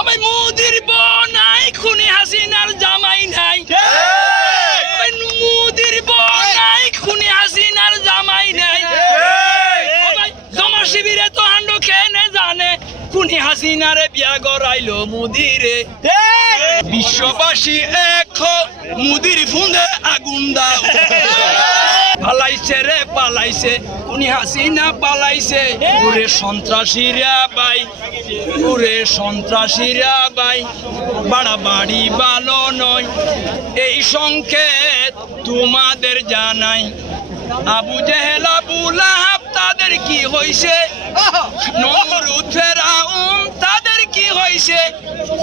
আমি মোদির বউ নাই, খুনি হাসিনার জামাই নাই। মোদির বউ নাই, খুনি হাসিনার জামাই নাই। জমা শিবিরে তো হান্ডো খেয়ে জানে, খুনি হাসিনারে বিয়া গড়াইলো মুদিরে। বিশ্ববাসী এক মুদির ফুঁদে আগুন দাও। পালাইছে রে পালাইছে, খুনি হাসিনা পালাইছে। পুরে সন্ত্রাসীরা বাই, পুরে সন্ত্রাসীরা বাই, বাড়াবাড়ি ভালো নয়। এই সংকেত তোমাদের জানাই। আবু জেহেল আবু লাহাব তাদের কি হইছে, নমরুদ ফেরাউন তাদের কি হইছে,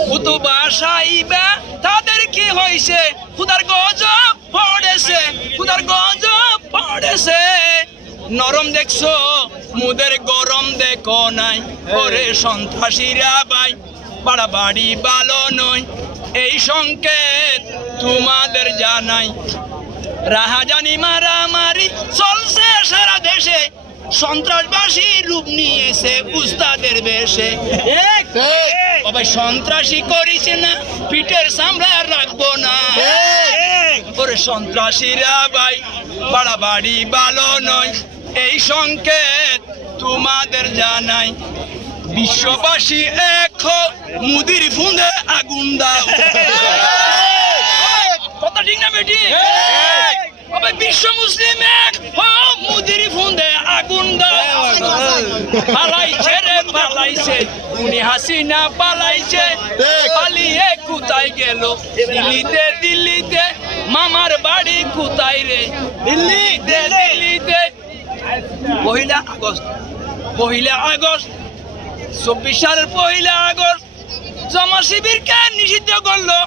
কুতুবা সাইবা তাদের কি হইছে। খুদার গজব পড়েছে, খুদার গজব পড়েছে। নরম দেখছো মুদের গরম দেখো নাই। ওরে সন্ত্রাসীরা ভাই, বাড়াবাড়ি ভালো নয়। এই সংকেত তোমাদের জানাই। রাহাজানি মারামারি চলছে সারা দেশে, সন্ত্রাসবাসী রূপ নিয়েছে উস্তাদের বেশে। সন্ত্রাসী করিছে না, পিঠের সামরা রাখবো না। ওরে সন্ত্রাসীরা ভাই, বাড়াবাড়ি ভালো নয়। এই সংকেত তোমাদের জানাই। বিশ্ববাসী এক মুদির ফুঁদে আগুন দাও। কথা ঠিক না বেটি? বিশ্ব মুসলিম এক মুদির ফুঁদে আগুন দাও। পালাইছে রে পালাইছে, খুনি হাসিনা পালাইছে। পালিয়ে কোথায় গেল? দিল্লিতে দিল্লিতে। মামার বাড়ি কোথায় রে? দিল্লিতে দিল্লিতে। পহিলা আগস্ট, পহিলা আগস্ট 24 সালের পহিলা আগস্ট জমা শিবিরকে নিষিদ্ধ করলো।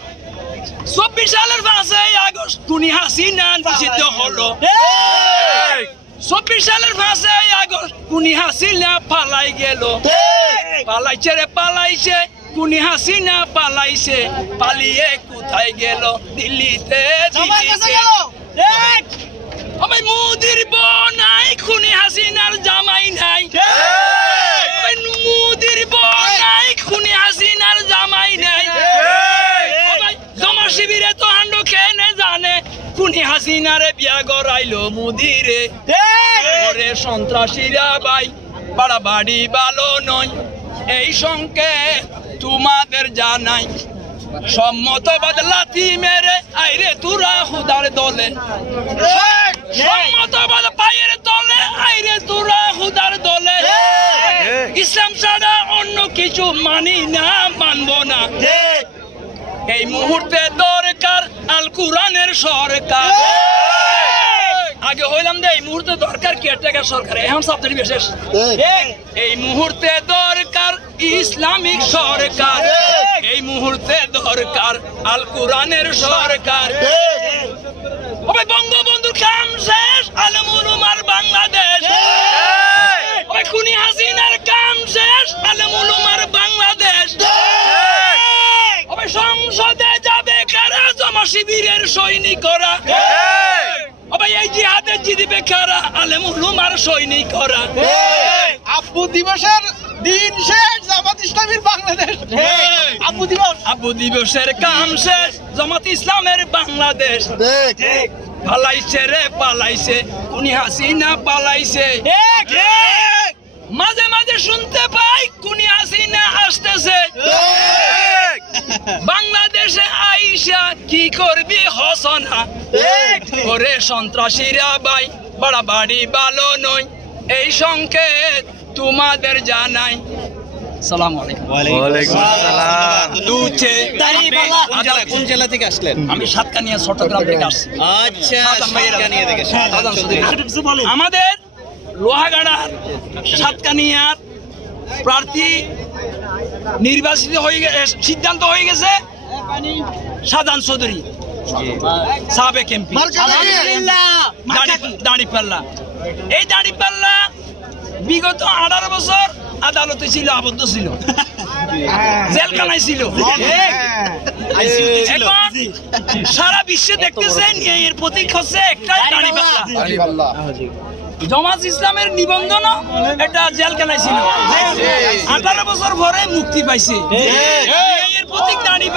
24 সালের 5 আগস্ট খুনি হাসিনা নিষিদ্ধ হলো। 24 সালের 5 আগস্ট খুনি হাসিনা পালাই গেল। পালাইছে রে পালাইছে, খুনি হাসিনা পালাইছে। পালিয়ে কোথায় গেল? দিল্লিতে দিল্লিতে। আমি মোদির বউ নাই, খুনি হাসিনার জামাই নাই। মোদির বউ নাই, খুনি হাসিনার জামাই নাই। জমা শিবিরে তো হান্ডো খেয়ে জানে, খুনি হাসিনারে বিয়া গড়াইলো মুদিরে। ওরে সন্ত্রাসীরা ভাই, বাড়াবাড়ি ভালো নয়। এই সংকেত তোমাদের জানাই। সম্মতবাদ লাথি মেরে আইরে তুরা খুদার দলে। সম্মতবাদ পায়ের দলে আইরে তুরা খুদার দলে। ইসলাম ছাড়া অন্য কিছু মানি না, মানব না। এই মুহূর্তে দরকার আল কুরআনের সরকার। আগে হইলাম যে এই মুহূর্তে দরকার কেয়ারটেকার সরকার, এখন সাবধানী বিশেষ। এই মুহূর্তে দরকার ইসলামিক সরকার। এই মুহূর্তে দরকার আল কুরআনের সরকার। বঙ্গবন্ধুর কাম শেষ, আলেমুল উমার বাংলাদেশ। খুনি হাসিনার কাম শেষ, আলেমুল উমার বাংলাদেশ। সংসদে যাবে কারা? জমা শিবিরের সৈনিকরা। এই জিহাদের জিদিবে কারা? আলেমুল উমার সৈনিকরা। আব্বু দিবসের দিন শেষ, জামাত ইসলামের বাংলাদেশ। আব্বু দিবসের কাম শেষ, জামাত ইসলামের বাংলাদেশ। পালাইছে রে পালাইছে, খুনি হাসিনা পালাইছে। মাঝে মাঝে শুনতে পাই খুনি হাসিনা আসতেছে। বাংলাদেশে আইসা কি করবি হসনা? ওরে সন্ত্রাসীরা ভাই, বাড়াবাড়ি ভালো নয়। এই সংকেত তোমাদের জানাই। সালাম আলাইকুম। ওয়ালাইকুম আসসালাম। দুচে কোন জেলা থেকে আসলেন? আমি সাতকানিয়া চট্টগ্রাম থেকে আসছি। আচ্ছা, সাতকানিয়া থেকে। আমাদের লোহাগাড়ার সাতকানিয়ার প্রার্থী নির্বাচিত হয়ে সিদ্ধান্ত হয়ে গেছে শাহজাহান চৌধুরী, সাবেক এমপি। দাঁড়িপাল্লা, এই দাঁড়িপাল্লা বিগত 18 বছর আদালতে ছিল, আবদ্ধ ছিল, জেলখানায় ছিল। সারা বিশ্বে দেখতেছে ন্যায়ের প্রতীক হচ্ছে একটাই দাঁড়িপাল্লা। জামাত ইসলামের নিবন্ধন এটা জেলখানায় ছিল 18 বছর পরে মুক্তি পাইছে এর প্রতীক দাঁড়ি